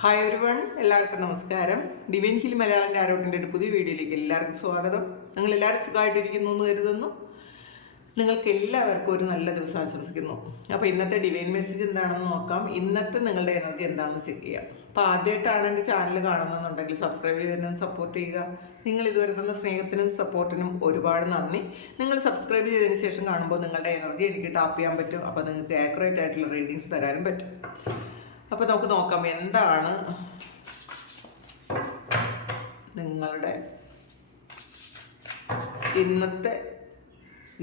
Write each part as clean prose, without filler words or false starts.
Hi everyone, എല്ലാവർക്കും നമസ്കാരം. Divine hill Malayalam ടാരോട്ടിൻ്റെ ഒരു പുതിയ വീഡിയോയിലേക്ക് എല്ലാവർക്കും സ്വാഗതം. നിങ്ങൾ എല്ലാവരും സുഖമായിട്ടിരിക്കുന്നു എന്ന് കരുതുന്നു. നിങ്ങൾക്ക് എല്ലാവർക്കും ഒരു നല്ല ദിവസം ആശംസിക്കുന്നു. അപ്പോൾ ഇന്നത്തെ ഡിവൈൻ മെസ്സേജ് എന്താണെന്ന് നോക്കാം. ഇന്നത്തെ നിങ്ങളുടെ എനർജി എന്താണെന്ന് ചെക്ക് ചെയ്യാം. അപ്പോൾ ആദ്യമായിട്ടാണ് എൻ്റെ ചാനൽ കാണുന്നതെന്നുണ്ടെങ്കിൽ സബ്സ്ക്രൈബ് ചെയ്തതിനും സപ്പോർട്ട് ചെയ്യുക. നിങ്ങൾ ഇതുവരെ തന്ന സ്നേഹത്തിനും സപ്പോർട്ടിനും ഒരുപാട് നന്ദി. നിങ്ങൾ സബ്സ്ക്രൈബ് ചെയ്തതിന് ശേഷം കാണുമ്പോൾ നിങ്ങളുടെ എനർജി എനിക്ക് ടാപ്പ് ചെയ്യാൻ പറ്റും. അപ്പോൾ നിങ്ങൾക്ക് ആക്യുറേറ്റ് ആയിട്ടുള്ള റീഡിങ്സ് തരാനും പറ്റും. അപ്പോൾ നമുക്ക് നോക്കാം എന്താണ് നിങ്ങളുടെ ഇന്നത്തെ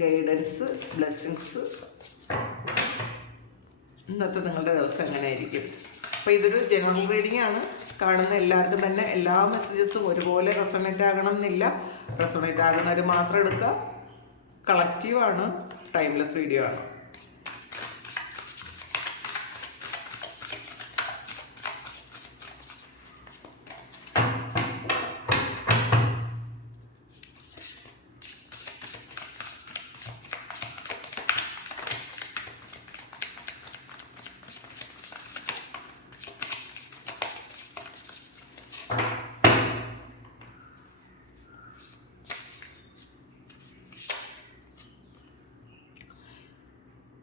ഗൈഡൻസ്, ബ്ലെസ്സിങ്സ്, ഇന്നത്തെ നിങ്ങളുടെ ദിവസം എങ്ങനെയായിരിക്കും. അപ്പോൾ ഇതൊരു ജനറൽ റീഡിംഗ് ആണ്. കാണുന്ന എല്ലാവർക്കും തന്നെ എല്ലാ മെസ്സേജസും ഒരുപോലെ റെസൊണേറ്റ് ആകണം എന്നില്ല. റെസൊണേറ്റ് ആകുന്നവർ മാത്രം എടുക്കുക. കളക്റ്റീവാണ്, ടൈംലെസ് വീഡിയോ ആണ്.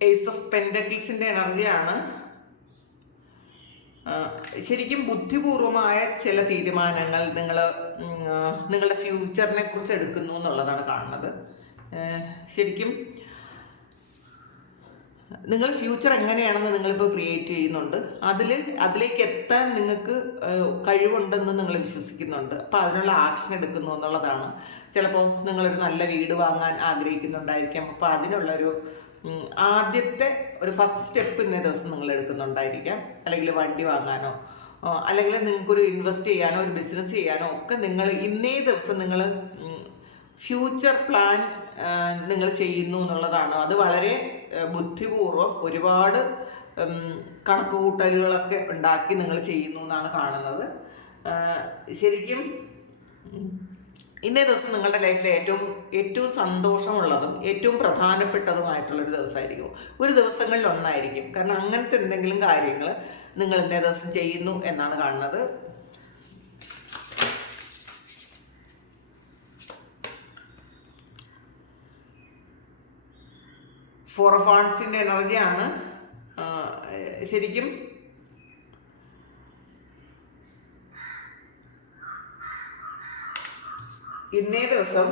ഏസ് ഓഫ് പെൻഡക്കിൾസിൻ്റെ എനർജിയാണ്. ശരിക്കും ബുദ്ധിപൂർവമായ ചില തീരുമാനങ്ങൾ നിങ്ങളുടെ ഫ്യൂച്ചറിനെ കുറിച്ച് എടുക്കുന്നു എന്നുള്ളതാണ് കാണുന്നത്. ശരിക്കും നിങ്ങൾ ഫ്യൂച്ചർ എങ്ങനെയാണെന്ന് നിങ്ങളിപ്പോൾ ക്രിയേറ്റ് ചെയ്യുന്നുണ്ട്. അതിലേക്ക് എത്താൻ നിങ്ങൾക്ക് കഴിവുണ്ടെന്ന് നിങ്ങൾ വിശ്വസിക്കുന്നുണ്ട്. അപ്പോൾ അതിനുള്ള ആക്ഷൻ എടുക്കുന്നു എന്നുള്ളതാണ്. ചിലപ്പോൾ നിങ്ങളൊരു നല്ല വീട് വാങ്ങാൻ ആഗ്രഹിക്കുന്നുണ്ടായിരിക്കാം. അപ്പോൾ അതിനുള്ളൊരു ആദ്യത്തെ ഒരു ഫസ്റ്റ് സ്റ്റെപ്പ് ഇന്നേ ദിവസം നിങ്ങൾ എടുക്കുന്നുണ്ടായിരിക്കാം. അല്ലെങ്കിൽ വണ്ടി വാങ്ങാനോ അല്ലെങ്കിൽ നിങ്ങൾക്കൊരു ഇൻവെസ്റ്റ് ചെയ്യാനോ ഒരു ബിസിനസ് ചെയ്യാനോ ഒക്കെ നിങ്ങൾ ഇന്നേ ദിവസം നിങ്ങൾ ഫ്യൂച്ചർ പ്ലാൻ നിങ്ങൾ ചെയ്യുന്നു എന്നുള്ളതാണ്. അത് വളരെ ബുദ്ധിപൂർവ്വം ഒരുപാട് കണക്കുകൂട്ടലുകളൊക്കെ ഉണ്ടാക്കി നിങ്ങൾ ചെയ്യുന്നു എന്നാണ് കാണുന്നത്. ശരിക്കും ഇന്നേ ദിവസം നിങ്ങളുടെ ലൈഫിലെ ഏറ്റവും സന്തോഷമുള്ളതും ഏറ്റവും പ്രധാനപ്പെട്ടതുമായിട്ടുള്ളൊരു ദിവസമായിരിക്കും. ഒരു ദിവസങ്ങളിൽ ഒന്നായിരിക്കും. കാരണം അങ്ങനത്തെ എന്തെങ്കിലും കാര്യങ്ങൾ നിങ്ങൾ ഇന്നേ ദിവസം ചെയ്യുന്നു എന്നാണ് കാണുന്നത്. ഫോർ ഓഫ് വാണ്ട്സിൻ്റെ എനർജിയാണ്. ശരിക്കും ഇന്നേ ദിവസം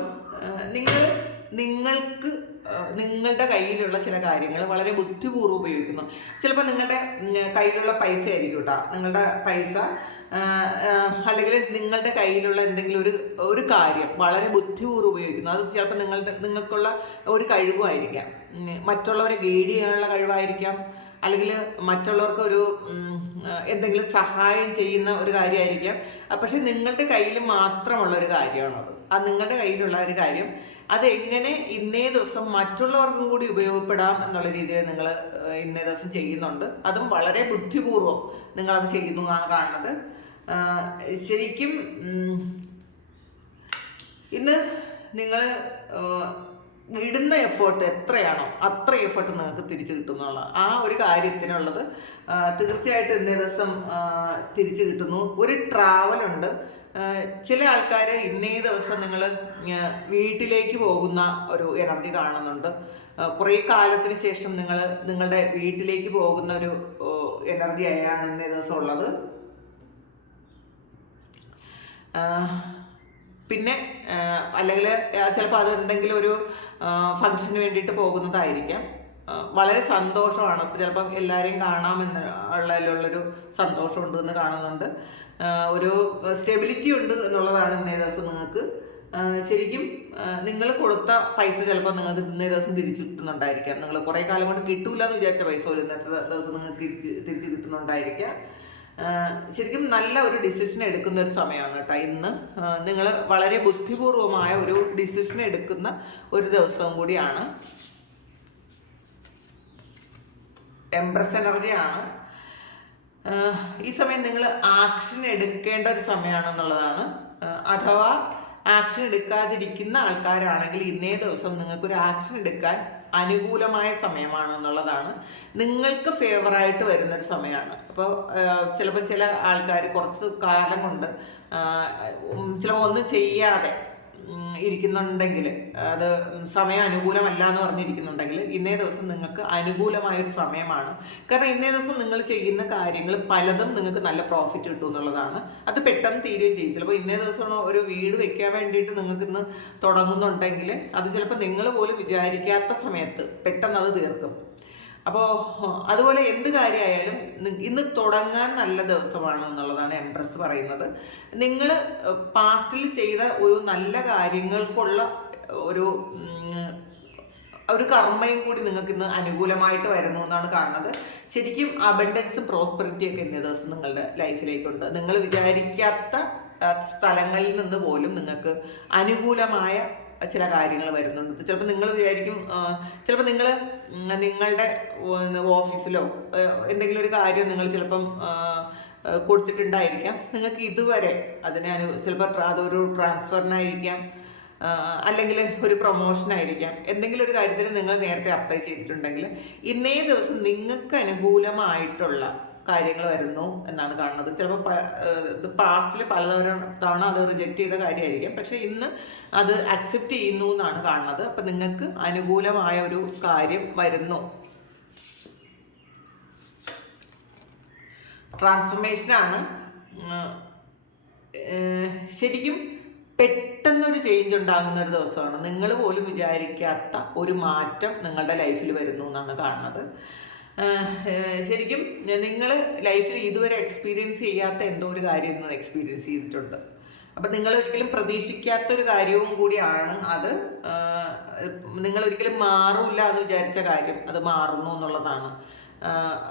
നിങ്ങൾക്ക് നിങ്ങളുടെ കയ്യിലുള്ള ചില കാര്യങ്ങൾ വളരെ ബുദ്ധിപൂർവ്വം ഉപയോഗിക്കുന്നു. ചിലപ്പോൾ നിങ്ങളുടെ കയ്യിലുള്ള പൈസ ആയിരിക്കും കേട്ടോ. നിങ്ങളുടെ പൈസ അല്ലെങ്കിൽ നിങ്ങളുടെ കയ്യിലുള്ള എന്തെങ്കിലും ഒരു കാര്യം വളരെ ബുദ്ധിപൂർവ്വം ഉപയോഗിക്കുന്നു. അത് ചിലപ്പോൾ നിങ്ങൾക്കുള്ള ഒരു കഴിവായിരിക്കാം. മറ്റുള്ളവരെ ഗൈഡ് ചെയ്യാനുള്ള കഴിവായിരിക്കാം. അല്ലെങ്കിൽ മറ്റുള്ളവർക്ക് ഒരു എന്തെങ്കിലും സഹായം ചെയ്യുന്ന ഒരു കാര്യമായിരിക്കാം. പക്ഷെ നിങ്ങളുടെ കയ്യിൽ മാത്രമുള്ള ഒരു കാര്യമാണത്. നിങ്ങളുടെ കയ്യിലുള്ള ഒരു കാര്യം അതെങ്ങനെ ഇന്നേ ദിവസം മറ്റുള്ളവർക്കും കൂടി ഉപയോഗപ്പെടാം എന്നുള്ള രീതിയിൽ നിങ്ങൾ ഇന്നേ ദിവസം ചെയ്യുന്നുണ്ട്. അതും വളരെ ബുദ്ധിപൂർവ്വം നിങ്ങളത് ചെയ്യുന്നു എന്നാണ് കാണുന്നത്. ശരിക്കും ഇന്ന് നിങ്ങൾ ഇടുന്ന എഫേർട്ട് എത്രയാണോ അത്ര എഫേർട്ട് നിങ്ങൾക്ക് തിരിച്ചു കിട്ടുന്നുള്ള ആ ഒരു കാര്യത്തിനുള്ളത് തീർച്ചയായിട്ടും ഇന്നേ ദിവസം തിരിച്ചു കിട്ടുന്നു. ഒരു ട്രാവലുണ്ട്. ചില ആൾക്കാർ ഇന്നേ ദിവസം നിങ്ങൾ വീട്ടിലേക്ക് പോകുന്ന ഒരു എനർജി കാണുന്നുണ്ട്. കുറേ കാലത്തിന് ശേഷം നിങ്ങളുടെ വീട്ടിലേക്ക് പോകുന്ന ഒരു എനർജി ആയാണ് ഇന്നേ ദിവസം ഉള്ളത്. പിന്നെ അല്ലെങ്കിൽ ചിലപ്പോൾ അത് എന്തെങ്കിലും ഒരു ഫംഗ്ഷന് വേണ്ടിയിട്ട് പോകുന്നതായിരിക്കാം. വളരെ സന്തോഷമാണ്. ചിലപ്പം എല്ലാവരെയും കാണാമെന്നുള്ളതിലുള്ളൊരു സന്തോഷമുണ്ട് എന്ന് കാണുന്നുണ്ട്. ഒരു സ്റ്റെബിലിറ്റി ഉണ്ട് എന്നുള്ളതാണ് ഇന്നേ ദിവസം നിങ്ങൾക്ക്. ശരിക്കും നിങ്ങൾ കൊടുത്ത പൈസ ചിലപ്പോൾ നിങ്ങൾക്ക് ഇന്നേ ദിവസം തിരിച്ചു കിട്ടുന്നുണ്ടായിരിക്കാം. നിങ്ങൾ കുറേ കാലം കൊണ്ട് കിട്ടൂല എന്ന് വിചാരിച്ച പൈസ പോലും ഇന്നത്തെ ദിവസം നിങ്ങൾക്ക് തിരിച്ച് കിട്ടുന്നുണ്ടായിരിക്കാം. ശരിക്കും നല്ല ഒരു ഡിസിഷൻ എടുക്കുന്ന ഒരു സമയമാണ് കേട്ടോ ഇന്ന്. നിങ്ങൾ വളരെ ബുദ്ധിപൂർവമായ ഒരു ഡിസിഷൻ എടുക്കുന്ന ഒരു ദിവസവും കൂടിയാണ്. എംപ്രസ് എനർജിയാണ്. ഈ സമയം നിങ്ങൾ ആക്ഷൻ എടുക്കേണ്ട ഒരു സമയമാണെന്നുള്ളതാണ്. അഥവാ ആക്ഷൻ എടുക്കാതിരിക്കുന്ന ആൾക്കാരാണെങ്കിൽ ഇന്നേ ദിവസം നിങ്ങൾക്കൊരു ആക്ഷൻ എടുക്കാൻ അനുകൂലമായ സമയമാണ് എന്നുള്ളതാണ്. നിങ്ങൾക്ക് ഫേവറായിട്ട് വരുന്നൊരു സമയമാണ്. അപ്പോൾ ചിലപ്പോൾ ചില ആൾക്കാർ കുറച്ച് കാലം കൊണ്ട് ചിലപ്പോൾ ഒന്നും ചെയ്യാതെ ഇരിക്കുന്നുണ്ടെങ്കിൽ, അത് സമയം അനുകൂലമല്ല എന്ന് പറഞ്ഞിരിക്കുന്നുണ്ടെങ്കിൽ, ഇന്നേ ദിവസം നിങ്ങൾക്ക് അനുകൂലമായൊരു സമയമാണ്. കാരണം ഇന്നേ ദിവസം നിങ്ങൾ ചെയ്യുന്ന കാര്യങ്ങൾ പലതും നിങ്ങൾക്ക് നല്ല പ്രോഫിറ്റ് കിട്ടും എന്നുള്ളതാണ്. അത് പെട്ടെന്ന് തീരുകയും ചെയ്യും. ചിലപ്പോൾ ഇന്നേ ദിവസം ഒരു വീട് വെക്കാൻ വേണ്ടിയിട്ട് നിങ്ങൾക്ക് ഇന്ന് തുടങ്ങുന്നുണ്ടെങ്കിൽ അത് ചിലപ്പോൾ നിങ്ങൾ പോലും വിചാരിക്കാത്ത സമയത്ത് പെട്ടെന്ന് അത് തീർക്കും. അപ്പോൾ അതുപോലെ എന്ത് കാര്യമായാലും ഇന്ന് തുടങ്ങാൻ നല്ല ദിവസമാണ് എന്നുള്ളതാണ് എംപ്രസ് പറയുന്നത്. നിങ്ങൾ പാസ്റ്റിൽ ചെയ്ത ഒരു നല്ല കാര്യങ്ങൾക്കുള്ള ഒരു കർമ്മയും കൂടി നിങ്ങൾക്ക് ഇന്ന് അനുകൂലമായിട്ട് വരുന്നു എന്നാണ് കാണുന്നത്. ശരിക്കും അബണ്ടൻസും പ്രോസ്പെറിറ്റിയൊക്കെ ഇന്നേ ദിവസം നിങ്ങളുടെ ലൈഫിലേക്കുണ്ട്. നിങ്ങൾ വിചാരിക്കാത്ത സ്ഥലങ്ങളിൽ നിന്ന് പോലും നിങ്ങൾക്ക് അനുകൂലമായ ചില കാര്യങ്ങൾ വരുന്നുണ്ട്. ചിലപ്പോൾ നിങ്ങൾ വിചാരിക്കും, ചിലപ്പോൾ നിങ്ങളുടെ ഓഫീസിലോ എന്തെങ്കിലും ഒരു കാര്യം നിങ്ങൾ ചിലപ്പം കൊടുത്തിട്ടുണ്ടായിരിക്കാം. നിങ്ങൾക്ക് ഇതുവരെ ചിലപ്പോൾ അതൊരു ട്രാൻസ്ഫറിനായിരിക്കാം, അല്ലെങ്കിൽ ഒരു പ്രൊമോഷനായിരിക്കാം, എന്തെങ്കിലും ഒരു കാര്യത്തിന് നിങ്ങൾ നേരത്തെ അപ്ലൈ ചെയ്തിട്ടുണ്ടെങ്കിൽ ഇന്നേ ദിവസം നിങ്ങൾക്ക് അനുകൂലമായിട്ടുള്ള കാര്യങ്ങൾ വരുന്നു എന്നാണ് കാണുന്നത്. ചിലപ്പോൾ പാസ്റ്റിൽ പലതവണ അത് റിജക്റ്റ് ചെയ്ത കാര്യമായിരിക്കും, പക്ഷെ ഇന്ന് അത് അക്സെപ്റ്റ് ചെയ്യുന്നു എന്നാണ് കാണുന്നത്. അപ്പം നിങ്ങൾക്ക് അനുകൂലമായ ഒരു കാര്യം വരുന്നു. ട്രാൻസ്ഫോർമേഷനാണ്. ശരിക്കും പെട്ടെന്നൊരു ചേഞ്ച് ഉണ്ടാകുന്ന ഒരു ദിവസമാണ്. നിങ്ങൾ പോലും വിചാരിക്കാത്ത ഒരു മാറ്റം നിങ്ങളുടെ ലൈഫിൽ വരുന്നു എന്നാണ് കാണുന്നത്. ശരിക്കും നിങ്ങൾ ലൈഫിൽ ഇതുവരെ എക്സ്പീരിയൻസ് ചെയ്യാത്ത എന്തോ ഒരു കാര്യം ഇന്ന് എക്സ്പീരിയൻസ് ചെയ്തിട്ടുണ്ട്. അപ്പം നിങ്ങൾ ഒരിക്കലും പ്രതീക്ഷിക്കാത്തൊരു കാര്യവും കൂടിയാണ് അത്. നിങ്ങൾ ഒരിക്കലും മാറില്ല എന്ന് വിചാരിച്ച കാര്യം അത് മാറുന്നു എന്നുള്ളതാണ്.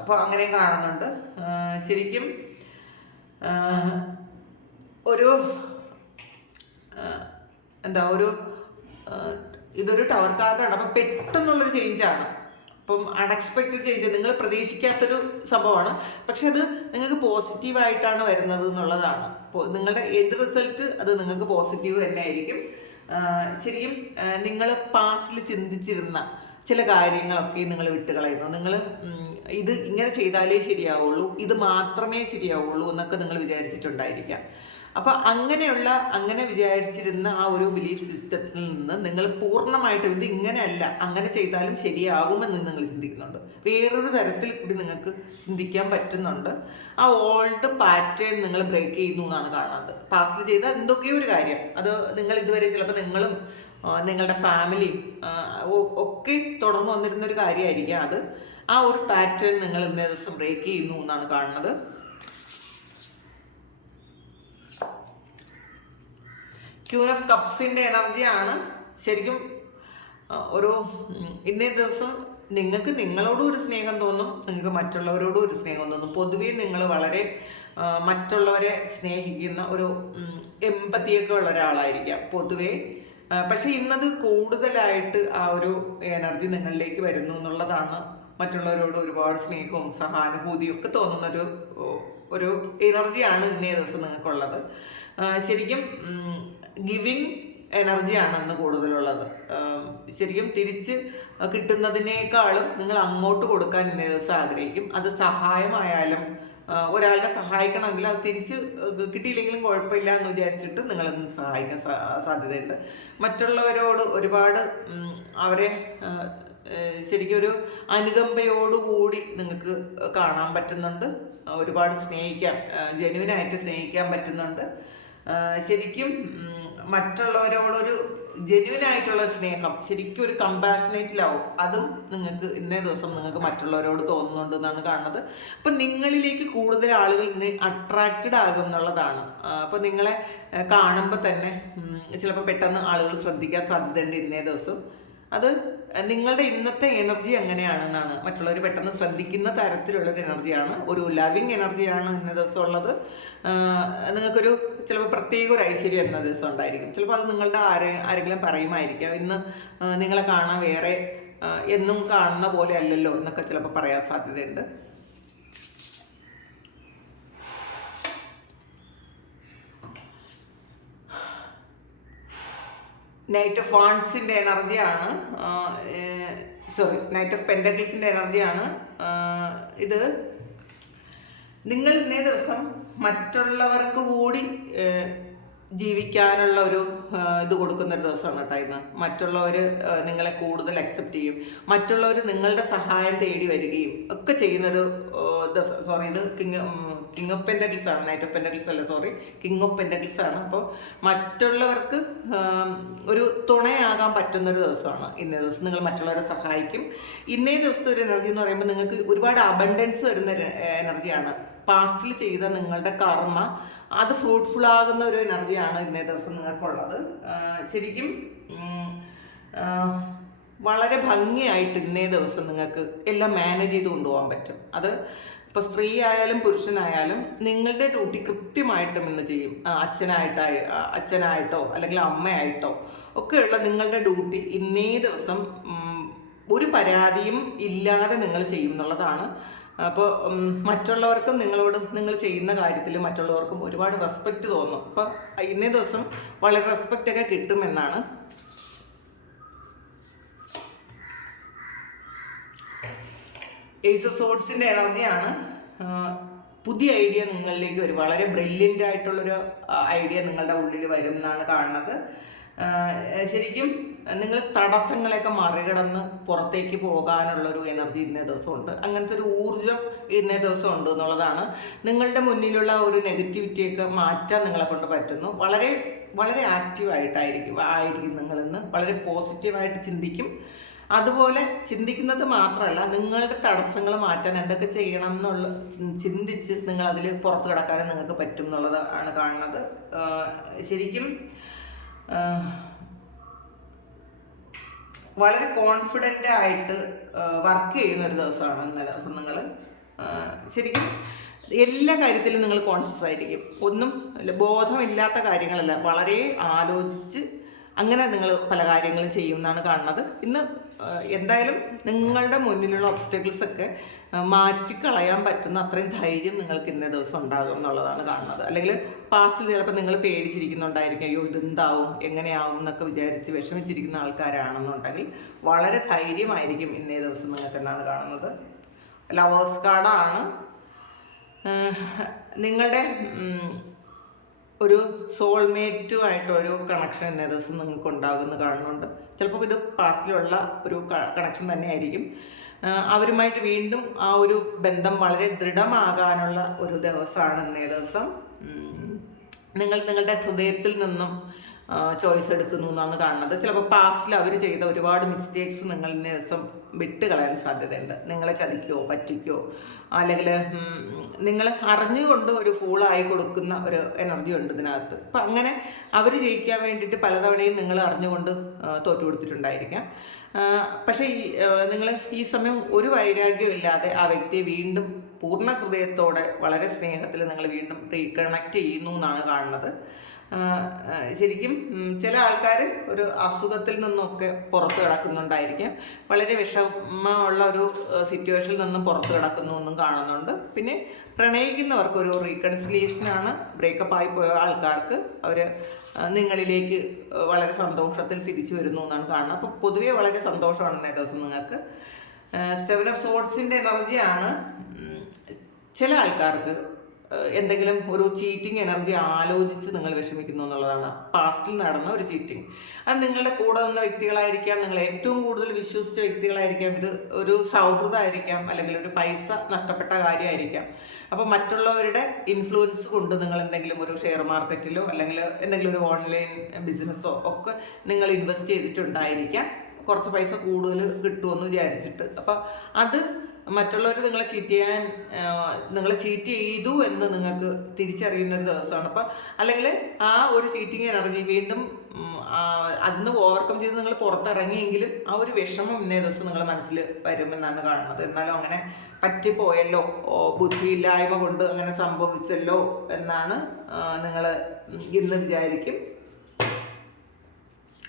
അപ്പോൾ അങ്ങനെ കാണുന്നുണ്ട്. ശരിക്കും ഇതൊരു ടവർ കാർഡാണ്. അപ്പം പെട്ടെന്നുള്ളൊരു ചേഞ്ചാണ്. അപ്പം അൺഎക്സ്പെക്റ്റഡ് ചേഞ്ച്, നിങ്ങൾ പ്രതീക്ഷിക്കാത്തൊരു സംഭവമാണ്. പക്ഷെ അത് നിങ്ങൾക്ക് പോസിറ്റീവായിട്ടാണ് വരുന്നത് എന്നുള്ളതാണ്. നിങ്ങളുടെ എൻഡ് റിസൾട്ട് അത് നിങ്ങൾക്ക് പോസിറ്റീവ് തന്നെ ആയിരിക്കും. ശരിക്കും നിങ്ങൾ പാസ്റ്റിൽ ചിന്തിച്ചിരുന്ന ചില കാര്യങ്ങളൊക്കെ നിങ്ങൾ വിട്ടുകളയുന്നു. നിങ്ങൾ ഇത് ഇങ്ങനെ ചെയ്താലേ ശരിയാവുള്ളൂ, ഇത് മാത്രമേ ശരിയാവുള്ളൂ എന്നൊക്കെ നിങ്ങൾ വിചാരിച്ചിട്ടുണ്ടായിരിക്കാം. അപ്പോൾ അങ്ങനെ വിചാരിച്ചിരുന്ന ആ ഒരു ബിലീഫ് സിസ്റ്റത്തിൽ നിന്ന് നിങ്ങൾ പൂർണ്ണമായിട്ടും ഇത് ഇങ്ങനെയല്ല, അങ്ങനെ ചെയ്താലും ശരിയാകുമെന്ന് നിങ്ങൾ ചിന്തിക്കുന്നുണ്ട്. വേറൊരു തരത്തിൽ കൂടി നിങ്ങൾക്ക് ചിന്തിക്കാൻ പറ്റുന്നുണ്ട്. ആ ഓൾഡ് പാറ്റേൺ നിങ്ങൾ ബ്രേക്ക് ചെയ്യുന്നു എന്നാണ് കാണുന്നത്. പാസ്റ്റിൽ ചെയ്ത എന്തൊക്കെയോ ഒരു കാര്യം, അത് നിങ്ങൾ ഇതുവരെ ചിലപ്പോൾ നിങ്ങളും നിങ്ങളുടെ ഫാമിലിയും ഒക്കെ തുടർന്ന് വന്നിരുന്നൊരു കാര്യമായിരിക്കാം അത്. ആ ഒരു പാറ്റേൺ നിങ്ങൾ ഇന്നേ ദിവസം ബ്രേക്ക് ചെയ്യുന്നു എന്നാണ് കാണുന്നത്. ക്യൂൻ ഓഫ് കപ്സിൻ്റെ എനർജിയാണ്. ശരിക്കും ഒരു ഇന്നേ ദിവസം നിങ്ങൾക്ക് നിങ്ങളോടും ഒരു സ്നേഹം തോന്നും, നിങ്ങൾക്ക് മറ്റുള്ളവരോടും ഒരു സ്നേഹം തോന്നും. പൊതുവേ നിങ്ങൾ വളരെ മറ്റുള്ളവരെ സ്നേഹിക്കുന്ന ഒരു എമ്പത്തിയൊക്കെ ഉള്ള ഒരാളായിരിക്കാം പൊതുവേ. പക്ഷെ ഇന്നത് കൂടുതലായിട്ട് ആ ഒരു എനർജി നിങ്ങളിലേക്ക് വരുന്നു എന്നുള്ളതാണ്. മറ്റുള്ളവരോട് ഒരുപാട് സ്നേഹവും സഹാനുഭൂതിയും ഒക്കെ തോന്നുന്നൊരു ഒരു എനർജിയാണ് ഇന്നേ ദിവസം നിങ്ങൾക്കുള്ളത്. ശരിക്കും ഗിവിങ് എനർജിയാണ് ഇന്ന് കൂടുതലുള്ളത്. ശരിക്കും തിരിച്ച് കിട്ടുന്നതിനേക്കാളും നിങ്ങൾ അങ്ങോട്ട് കൊടുക്കാൻ ഇന്നേ ദിവസം ആഗ്രഹിക്കും. അത് സഹായമായാലും, ഒരാളെ സഹായിക്കണമെങ്കിൽ അത് തിരിച്ച് കിട്ടിയില്ലെങ്കിലും കുഴപ്പമില്ല എന്ന് വിചാരിച്ചിട്ട് നിങ്ങളിന്ന് സഹായിക്കാൻ സാധ്യതയുണ്ട്. മറ്റുള്ളവരോട് ഒരുപാട് അവരെ ശരിക്കും ഒരു അനുകമ്പയോടുകൂടി നിങ്ങൾക്ക് കാണാൻ പറ്റുന്നുണ്ട്. ഒരുപാട് സ്നേഹിക്കാൻ, ജെന്യുവിനായിട്ട് സ്നേഹിക്കാൻ പറ്റുന്നുണ്ട്. ശരിക്കും മറ്റുള്ളവരോടൊരു ജെന്യുവിനായിട്ടുള്ള സ്നേഹം, ശരിക്കും ഒരു കമ്പാഷനേറ്റിലാവും. അതും നിങ്ങൾക്ക് ഇന്നേ ദിവസം നിങ്ങൾക്ക് മറ്റുള്ളവരോട് തോന്നുന്നുണ്ട് എന്നാണ് കാണുന്നത്. അപ്പം നിങ്ങളിലേക്ക് കൂടുതൽ ആളുകൾ ഇന്ന് അട്രാക്റ്റഡ് ആകും എന്നുള്ളതാണ്. അപ്പം നിങ്ങളെ കാണുമ്പോൾ തന്നെ ചിലപ്പോൾ പെട്ടെന്ന് ആളുകൾ ശ്രദ്ധിക്കാൻ സാധ്യതയുണ്ട് ഇന്നേ ദിവസം. അത് നിങ്ങളുടെ ഇന്നത്തെ എനർജി അങ്ങനെയാണെന്നാണ്. മറ്റുള്ളവർ പെട്ടെന്ന് ശ്രദ്ധിക്കുന്ന തരത്തിലുള്ളൊരു എനർജിയാണ്, ഒരു ലവിങ് എനർജിയാണ് ഇന്ന ദിവസം ഉള്ളത്. നിങ്ങൾക്കൊരു ചിലപ്പോൾ പ്രത്യേക ഒരു ഐശ്വര്യം എന്ന ദിവസം ഉണ്ടായിരിക്കും. ചിലപ്പോൾ അത് നിങ്ങളുടെ ആരെങ്കിലും പറയുമായിരിക്കാം, ഇന്ന് നിങ്ങളെ കാണാൻ വേറെ എന്നും കാണുന്ന പോലെ അല്ലല്ലോ എന്നൊക്കെ ചിലപ്പോൾ പറയാൻ സാധ്യതയുണ്ട്. നൈറ്റ് ഓഫ് വാണ്ട്സിൻ്റെ എനർജിയാണ്. നൈറ്റ് ഓഫ് പെൻഡക്കിൾസിൻ്റെ എനർജിയാണ് ഇത്. നിങ്ങൾ ഇന്നേ ദിവസം മറ്റുള്ളവർക്ക് കൂടി ജീവിക്കാനുള്ള ഒരു ഇത് കൊടുക്കുന്നൊരു ദിവസമാണ് കേട്ടോ ഇന്ന്. മറ്റുള്ളവർ നിങ്ങളെ കൂടുതൽ അക്സെപ്റ്റ് ചെയ്യും, മറ്റുള്ളവർ നിങ്ങളുടെ സഹായം തേടി വരികയും ഒക്കെ ചെയ്യുന്നൊരു ദിവസം. ഇത് കിങ് ഓഫ് പെൻഡക്കിൾസ് ആണ്, നൈറ്റ് ഓഫ് പെൻഡക്കിൾസ് അല്ല, കിങ് ഓഫ് പെൻഡക്കിൾസ് ആണ്. അപ്പോൾ മറ്റുള്ളവർക്ക് ഒരു തുണയാകാൻ പറ്റുന്നൊരു ദിവസമാണ് ഇന്നേ ദിവസം. നിങ്ങൾ മറ്റുള്ളവരെ സഹായിക്കും. ഇന്നേ ദിവസത്തെ ഒരു എനർജി എന്ന് പറയുമ്പോൾ നിങ്ങൾക്ക് ഒരുപാട് അബണ്ടൻസ് വരുന്ന എനർജിയാണ്. പാസ്റ്റിൽ ചെയ്ത നിങ്ങളുടെ കർമ്മ അത് ഫ്രൂട്ട്ഫുൾ ആകുന്ന ഒരു എനർജിയാണ് ഇന്നേ ദിവസം നിങ്ങൾക്കുള്ളത്. ശരിക്കും വളരെ ഭംഗിയായിട്ട് ഇന്നേ ദിവസം നിങ്ങൾക്ക് എല്ലാം മാനേജ് ചെയ്ത് കൊണ്ടുപോകാൻ പറ്റും. അത് ഇപ്പോൾ സ്ത്രീ ആയാലും പുരുഷനായാലും നിങ്ങളുടെ ഡ്യൂട്ടി കൃത്യമായിട്ടും ഇന്ന് ചെയ്യും. അച്ഛനായിട്ടോ അല്ലെങ്കിൽ അമ്മയായിട്ടോ ഒക്കെയുള്ള നിങ്ങളുടെ ഡ്യൂട്ടി ഇന്നേ ദിവസം ഒരു പരാതിയും ഇല്ലാതെ നിങ്ങൾ ചെയ്യും എന്നുള്ളതാണ്. അപ്പോൾ മറ്റുള്ളവർക്കും നിങ്ങൾ ചെയ്യുന്ന കാര്യത്തിൽ മറ്റുള്ളവർക്കും ഒരുപാട് റെസ്പെക്റ്റ് തോന്നും. അപ്പോൾ ഇന്നേ ദിവസം വളരെ റെസ്പെക്റ്റ് ഒക്കെ കിട്ടുമെന്നാണ്. ഏസ് ഓഫ് സോർഡ്സിൻ്റെ എനർജിയാണ്. പുതിയ ഐഡിയ നിങ്ങളിലേക്ക് വരും. വളരെ ബ്രില്യൻ്റ് ആയിട്ടുള്ളൊരു ഐഡിയ നിങ്ങളുടെ ഉള്ളിൽ വരും എന്നാണ് കാണുന്നത്. ശരിക്കും നിങ്ങൾ തടസ്സങ്ങളെയൊക്കെ മറികടന്ന് പുറത്തേക്ക് പോകാനുള്ളൊരു എനർജി ഇന്നേ ദിവസം ഉണ്ട്. അങ്ങനത്തെ ഒരു ഊർജം ഇന്നേ ദിവസം ഉണ്ട് എന്നുള്ളതാണ്. നിങ്ങളുടെ മുന്നിലുള്ള ഒരു നെഗറ്റിവിറ്റിയൊക്കെ മാറ്റാൻ നിങ്ങളെ കൊണ്ട് പറ്റുന്നു. വളരെ വളരെ ആക്റ്റീവായിട്ടായിരിക്കും നിങ്ങളിന്ന്. വളരെ പോസിറ്റീവായിട്ട് ചിന്തിക്കും. അതുപോലെ ചിന്തിക്കുന്നത് മാത്രമല്ല, നിങ്ങളുടെ തടസ്സങ്ങൾ മാറ്റാൻ എന്തൊക്കെ ചെയ്യണം എന്നുള്ള ചിന്തിച്ച് നിങ്ങൾ അതിൽ പുറത്തു കിടക്കാനും നിങ്ങൾക്ക് പറ്റും എന്നുള്ളതാണ് കാണുന്നത്. ശരിക്കും വളരെ കോൺഫിഡൻ്റ് ആയിട്ട് വർക്ക് ചെയ്യുന്ന ഒരു ദിവസമാണ് ഇന്നേ ദിവസം. നിങ്ങൾ ശരിക്കും എല്ലാ കാര്യത്തിലും നിങ്ങൾ കോൺഷ്യസ് ആയിരിക്കും. ഒന്നും ബോധമില്ലാത്ത കാര്യങ്ങളല്ല, വളരെ ആലോചിച്ച് അങ്ങനെ നിങ്ങൾ പല കാര്യങ്ങളും ചെയ്യുമെന്നാണ് കാണുന്നത്. ഇന്ന് എന്തായാലും നിങ്ങളുടെ മുന്നിലുള്ള ഒബ്സ്റ്റക്കിൾസ് ഒക്കെ മാറ്റിക്കളയാൻ പറ്റുന്ന അത്രയും ധൈര്യം നിങ്ങൾക്ക് ഇന്നേ ദിവസം ഉണ്ടാകും എന്നുള്ളതാണ് കാണുന്നത്. അല്ലെങ്കിൽ പാസ്റ്റിൽ ചിലപ്പോൾ നിങ്ങൾ പേടിച്ചിരിക്കുന്നുണ്ടായിരിക്കും, അയ്യോ ഇതെന്താവും എങ്ങനെയാവും എന്നൊക്കെ വിചാരിച്ച് വിഷമിച്ചിരിക്കുന്ന ആൾക്കാരാണെന്നുണ്ടെങ്കിൽ വളരെ ധൈര്യമായിരിക്കും ഇന്നേ ദിവസം നിങ്ങൾക്ക് എന്നാണ് കാണുന്നത്. ലവേഴ്സ് കാർഡാണ്. നിങ്ങളുടെ ഒരു സോൾമേറ്റുമായിട്ടൊരു കണക്ഷൻ ഇന്നേ ദിവസം നിങ്ങൾക്ക് ഉണ്ടാകുമെന്ന് കാണുന്നുണ്ട്. ചിലപ്പോൾ ഇത് പാസ്റ്റിലുള്ള ഒരു കണക്ഷൻ തന്നെയായിരിക്കും. അവരുമായിട്ട് വീണ്ടും ആ ഒരു ബന്ധം വളരെ ദൃഢമാകാനുള്ള ഒരു ദിവസമാണ് ഇന്നേ ദിവസം. നിങ്ങൾ നിങ്ങളുടെ ഹൃദയത്തിൽ നിന്നും ചോയ്സ് എടുക്കുന്നു എന്നാണ് കാണുന്നത്. ചിലപ്പോൾ പാസ്റ്റിൽ അവർ ചെയ്ത ഒരുപാട് മിസ്റ്റേക്സ് നിങ്ങൾ ഇന്നേ ദിവസം വിട്ടുകളയാൻ സാധ്യതയുണ്ട്. നിങ്ങളെ ചതിക്കോ പറ്റിക്കോ അല്ലെങ്കിൽ നിങ്ങൾ അറിഞ്ഞുകൊണ്ട് ഒരു ഫൂളായി കൊടുക്കുന്ന ഒരു എനർജി ഉണ്ട് ഇതിനകത്ത്. അപ്പം അങ്ങനെ അവർ ജയിക്കാൻ വേണ്ടിയിട്ട് പലതവണയും നിങ്ങൾ അറിഞ്ഞുകൊണ്ട് തോറ്റു കൊടുത്തിട്ടുണ്ടായിരിക്കാം. പക്ഷേ നിങ്ങൾ ഈ സമയം ഒരു വൈരാഗ്യവും ഇല്ലാതെ ആ വ്യക്തിയെ വീണ്ടും പൂർണ്ണ ഹൃദയത്തോടെ വളരെ സ്നേഹത്തിൽ നിങ്ങൾ വീണ്ടും റീകണക്ട് ചെയ്യുന്നു എന്നാണ് കാണുന്നത്. ശരിക്കും ചില ആൾക്കാർ ഒരു അസുഖത്തിൽ നിന്നൊക്കെ പുറത്ത് കിടക്കുന്നുണ്ടായിരിക്കാം. വളരെ വിഷമമുള്ള ഒരു സിറ്റുവേഷനിൽ നിന്നും പുറത്ത് കിടക്കുന്നു എന്നും കാണുന്നുണ്ട്. പിന്നെ പ്രണയിക്കുന്നവർക്കൊരു റീകൺസിലിയേഷനാണ്. ബ്രേക്കപ്പ് ആയി പോയ ആൾക്കാർക്ക് അവർ നിങ്ങളിലേക്ക് വളരെ സന്തോഷത്തിൽ തിരിച്ചു വരുന്നു എന്നാണ് കാണുന്നത്. അപ്പോൾ പൊതുവേ വളരെ സന്തോഷമാണ് ഇന്നേ ദിവസം നിങ്ങൾക്ക്. 7 ഓഫ് സോർഡ്സിൻ്റെ എനർജിയാണ്. ചില ആൾക്കാർക്ക് എന്തെങ്കിലും ഒരു ചീറ്റിംഗ് എനർജി ആലോചിച്ച് നിങ്ങൾ വിഷമിക്കുന്നു എന്നുള്ളതാണ്. പാസ്റ്റിൽ നടന്ന ഒരു ചീറ്റിംഗ്, അത് നിങ്ങളുടെ കൂടെ നിന്ന വ്യക്തികളായിരിക്കാം, നിങ്ങൾ ഏറ്റവും കൂടുതൽ വിശ്വസിച്ച വ്യക്തികളായിരിക്കാം, ഇത് ഒരു സൗഹൃദമായിരിക്കാം, അല്ലെങ്കിൽ ഒരു പൈസ നഷ്ടപ്പെട്ട കാര്യമായിരിക്കാം. അപ്പോൾ മറ്റുള്ളവരുടെ ഇൻഫ്ലുവൻസ് കൊണ്ട് നിങ്ങൾ എന്തെങ്കിലും ഒരു ഷെയർ മാർക്കറ്റിലോ അല്ലെങ്കിൽ എന്തെങ്കിലും ഒരു ഓൺലൈൻ ബിസിനസ്സോ ഒക്കെ നിങ്ങൾ ഇൻവെസ്റ്റ് ചെയ്തിട്ടുണ്ടായിരിക്കാം, കുറച്ച് പൈസ കൂടുതൽ കിട്ടുമെന്ന് വിചാരിച്ചിട്ട്. അപ്പം അത് മറ്റുള്ളവർ നിങ്ങളെ ചീറ്റ് ചെയ്തു എന്ന് നിങ്ങൾക്ക് തിരിച്ചറിയുന്നൊരു ദിവസമാണ്. അപ്പം അല്ലെങ്കിൽ ആ ഒരു ചീറ്റിംഗ് എനർജി വീണ്ടും അതിന് ഓവർകം ചെയ്ത് നിങ്ങൾ പുറത്തിറങ്ങിയെങ്കിലും ആ ഒരു വിഷമം ഇന്നേ ദിവസം നിങ്ങളുടെ മനസ്സിൽ വരുമെന്നാണ് കാണുന്നത്. എന്നാലും അങ്ങനെ പറ്റിപ്പോയല്ലോ, ബുദ്ധിയില്ലായ്മ കൊണ്ട് അങ്ങനെ സംഭവിച്ചല്ലോ എന്നാണ് നിങ്ങൾ ഇന്ന് വിചാരിക്കും.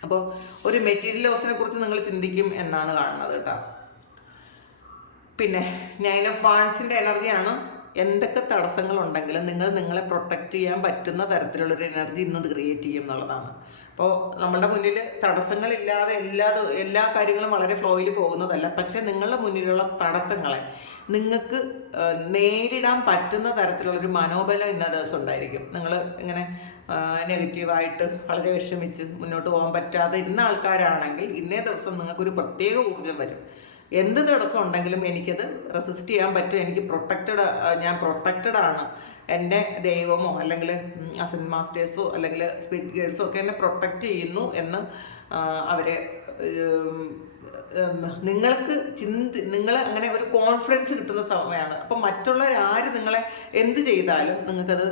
അപ്പോൾ ഒരു മെറ്റീരിയൽ ലോസിനെ കുറിച്ച് നിങ്ങൾ ചിന്തിക്കും എന്നാണ് കാണുന്നത് കേട്ടോ. പിന്നെ 9 ഓഫ് വാൻസിൻ്റെ എനർജിയാണ്. എന്തൊക്കെ തടസ്സങ്ങളുണ്ടെങ്കിലും നിങ്ങൾ നിങ്ങളെ പ്രൊട്ടക്റ്റ് ചെയ്യാൻ പറ്റുന്ന തരത്തിലുള്ളൊരു എനർജി ഇന്നത് ക്രിയേറ്റ് ചെയ്യും എന്നുള്ളതാണ്. അപ്പോൾ നമ്മളുടെ മുന്നിൽ തടസ്സങ്ങളില്ലാതെ എല്ലാ കാര്യങ്ങളും വളരെ ഫ്ലോയിൽ പോകുന്നതല്ല. പക്ഷേ നിങ്ങളുടെ മുന്നിലുള്ള തടസ്സങ്ങളെ നിങ്ങൾക്ക് നേരിടാൻ പറ്റുന്ന തരത്തിലുള്ളൊരു മനോബലം ഇന്ന ദിവസം ഉണ്ടായിരിക്കും. നിങ്ങൾ ഇങ്ങനെ നെഗറ്റീവായിട്ട് വളരെ വിഷമിച്ച് മുന്നോട്ട് പോകാൻ പറ്റാതെ ഇരുന്ന ആൾക്കാരാണെങ്കിൽ ഇന്നേ ദിവസം നിങ്ങൾക്കൊരു പ്രത്യേക ഊർജ്ജം വരും. എന്ത് തടസ്സം ഉണ്ടെങ്കിലും എനിക്കത് റെസിസ്റ്റ് ചെയ്യാൻ പറ്റും, എനിക്ക് ഞാൻ പ്രൊട്ടക്റ്റഡ് ആണ്, എൻ്റെ ദൈവമോ അല്ലെങ്കിൽ അസൻ മാസ്റ്റേഴ്സോ അല്ലെങ്കിൽ സ്പിരിറ്റ് ഗൈഡ്സോ ഒക്കെ എന്നെ പ്രൊട്ടക്റ്റ് ചെയ്യുന്നു എന്ന് അവരെ നിങ്ങൾക്ക് നിങ്ങൾ അങ്ങനെ ഒരു കോൺഫിഡൻസ് കിട്ടുന്ന സമയമാണ്. അപ്പം മറ്റുള്ളവരാര് നിങ്ങളെ എന്ത് ചെയ്താലും നിങ്ങൾക്കത്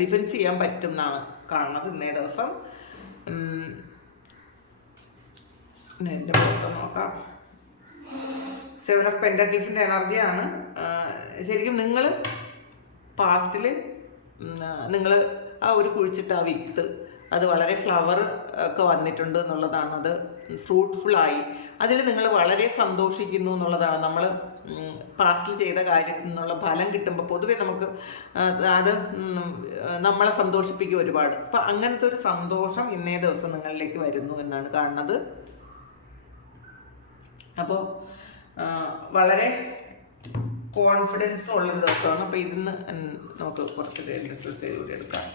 ഡിഫെൻസ് ചെയ്യാൻ പറ്റും എന്നാണ് കാണുന്നത് ഇന്നേ ദിവസം. എൻ്റെ പുറത്ത് നോക്കാം. 7 ഓഫ് പെൻറ്റക്കിൾസിൻ്റെ എനർജിയാണ്. ശരിക്കും നിങ്ങൾ പാസ്റ്റിൽ നിങ്ങൾ ആ ഒരു കുഴിച്ചിട്ട് ആ വിത്ത് അത് വളരെ ഫ്ലവർ ഒക്കെ വന്നിട്ടുണ്ട് എന്നുള്ളതാണ്. അത് ഫ്രൂട്ട്ഫുള്ളായി അതിൽ നിങ്ങൾ വളരെ സന്തോഷിക്കുന്നു എന്നുള്ളതാണ്. നമ്മൾ പാസ്റ്റിൽ ചെയ്ത കാര്യത്തിൽ നിന്നുള്ള ഫലം കിട്ടുമ്പോൾ പൊതുവെ നമുക്ക് അത് നമ്മളെ സന്തോഷിപ്പിക്കും ഒരുപാട്. അപ്പം അങ്ങനത്തെ ഒരു സന്തോഷം ഇന്നേ ദിവസം നിങ്ങളിലേക്ക് വരുന്നു എന്നാണ് കാണുന്നത്. അപ്പോൾ വളരെ കോൺഫിഡൻസ് ഉള്ളൊരു ദിവസമാണ്. അപ്പോൾ ഇതിന്ന് നമുക്ക് കുറച്ച് ഡിസ്കസ് ചെയ്തുകൂടി എടുക്കാം.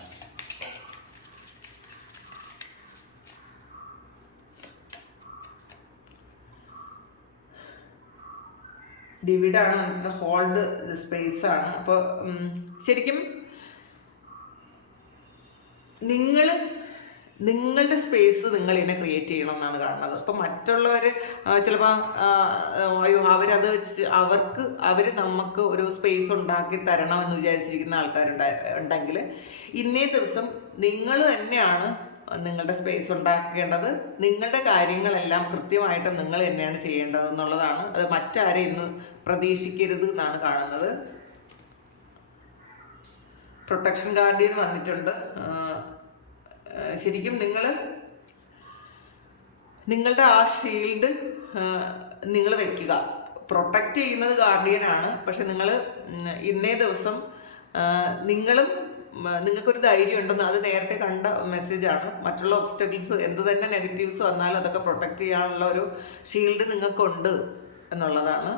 ഡിവിഡാണ്, ഹോൾഡ് സ്പേസ് ആണ്. അപ്പോൾ ശരിക്കും നിങ്ങളുടെ സ്പേസ് നിങ്ങൾ ഇതിനെ ക്രിയേറ്റ് ചെയ്യണം എന്നാണ് കാണുന്നത്. അപ്പം മറ്റുള്ളവർ ചിലപ്പോൾ അയ്യോ അവർ നമുക്ക് ഒരു സ്പേസ് ഉണ്ടാക്കി തരണം എന്ന് വിചാരിച്ചിരിക്കുന്ന ആൾക്കാരുണ്ടെങ്കിൽ ഇന്നേ ദിവസം നിങ്ങൾ തന്നെയാണ് നിങ്ങളുടെ സ്പേസ് ഉണ്ടാക്കേണ്ടത്. നിങ്ങളുടെ കാര്യങ്ങളെല്ലാം കൃത്യമായിട്ട് നിങ്ങൾ തന്നെയാണ് ചെയ്യേണ്ടത് എന്നുള്ളതാണ്. അത് മറ്റാരെയും ഇന്ന് പ്രതീക്ഷിക്കരുത് എന്നാണ് കാണുന്നത്. പ്രൊട്ടക്ഷൻ ഗാർഡിയൻ വന്നിട്ടുണ്ട്. ശരിക്കും നിങ്ങളുടെ ആ ഷീൽഡ് നിങ്ങൾ വെക്കുക. പ്രൊട്ടക്റ്റ് ചെയ്യുന്നത് ഗാർഡിയനാണ്. പക്ഷെ നിങ്ങൾ ഇന്നേ ദിവസം നിങ്ങൾക്കൊരു ധൈര്യം ഉണ്ടെന്ന് അത് നേരത്തെ കണ്ട മെസ്സേജാണ്. മറ്റുള്ള ഒബ്സ്റ്റക്കിൾസ് എന്ത് തന്നെ നെഗറ്റീവ്സ് വന്നാലും അതൊക്കെ പ്രൊട്ടക്റ്റ് ചെയ്യാനുള്ള ഒരു ഷീൽഡ് നിങ്ങൾക്കുണ്ട് എന്നുള്ളതാണ്.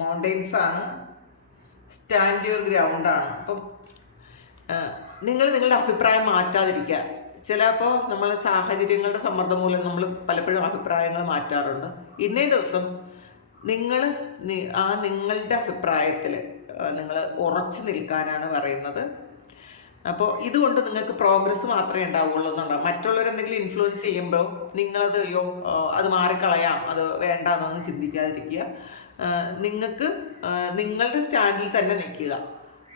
മൗണ്ടെയിൻസ് ആണ്. സ്റ്റാൻഡ് യുവർ ഗ്രൗണ്ടാണ്. അപ്പം നിങ്ങളുടെ അഭിപ്രായം മാറ്റാതിരിക്കുക. ചിലപ്പോൾ നമ്മൾ സാഹചര്യങ്ങളുടെ സമ്മർദ്ദം മൂലം നമ്മൾ പലപ്പോഴും അഭിപ്രായങ്ങൾ മാറ്റാറുണ്ട്. ഇന്നേ ദിവസം നിങ്ങളുടെ അഭിപ്രായത്തിൽ നിങ്ങൾ ഉറച്ചു നിൽക്കാനാണ് പറയുന്നത്. അപ്പോൾ ഇതുകൊണ്ട് നിങ്ങൾക്ക് പ്രോഗ്രസ് മാത്രമേ ഉണ്ടാവുള്ളൂ എന്നുണ്ടാവും. മറ്റുള്ളവരെന്തെങ്കിലും ഇൻഫ്ലുവൻസ് ചെയ്യുമ്പോൾ നിങ്ങളത് അത് മാറിക്കളയാം, അത് വേണ്ടാന്നൊന്നും ചിന്തിക്കാതിരിക്കുക. നിങ്ങൾക്ക് നിങ്ങളുടെ സ്റ്റാൻഡിൽ തന്നെ നിൽക്കുക.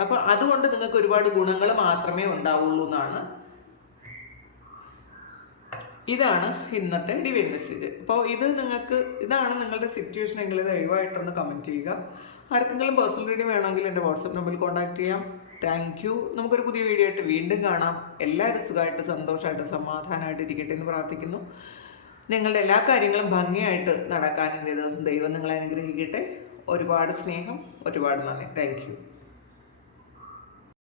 അപ്പോൾ അതുകൊണ്ട് നിങ്ങൾക്ക് ഒരുപാട് ഗുണങ്ങൾ മാത്രമേ ഉണ്ടാവുള്ളൂ എന്നാണ്. ഇതാണ് ഇന്നത്തെ ഡിവൈൻ മെസ്സേജ്. അപ്പോൾ ഇതാണ് നിങ്ങളുടെ സിറ്റുവേഷൻ എങ്കിൽ ദയവായിട്ടൊന്ന് കമൻറ്റ് ചെയ്യുക. ആർക്കെങ്കിലും പേഴ്സണൽ റീഡിംഗ് വേണമെങ്കിൽ എൻ്റെ വാട്സപ്പ് നമ്പറിൽ കോൺടാക്ട് ചെയ്യാം. Thank you. നമുക്കൊരു പുതിയ വീഡിയോ ആയിട്ട് വീണ്ടും കാണാം. എല്ലാവരും സുഖമായിട്ട് സന്തോഷമായിട്ട് സമാധാനമായിട്ട് ഇരിക്കട്ടെ എന്ന് പ്രാർത്ഥിക്കുന്നു. നിങ്ങളുടെ എല്ലാ കാര്യങ്ങളും ഭംഗിയായിട്ട് നടക്കാൻ ഇന്നേ ദിവസം ദൈവം നിങ്ങളെ അനുഗ്രഹിക്കട്ടെ. ഒരുപാട് സ്നേഹം, ഒരുപാട് നന്ദി. Thank you.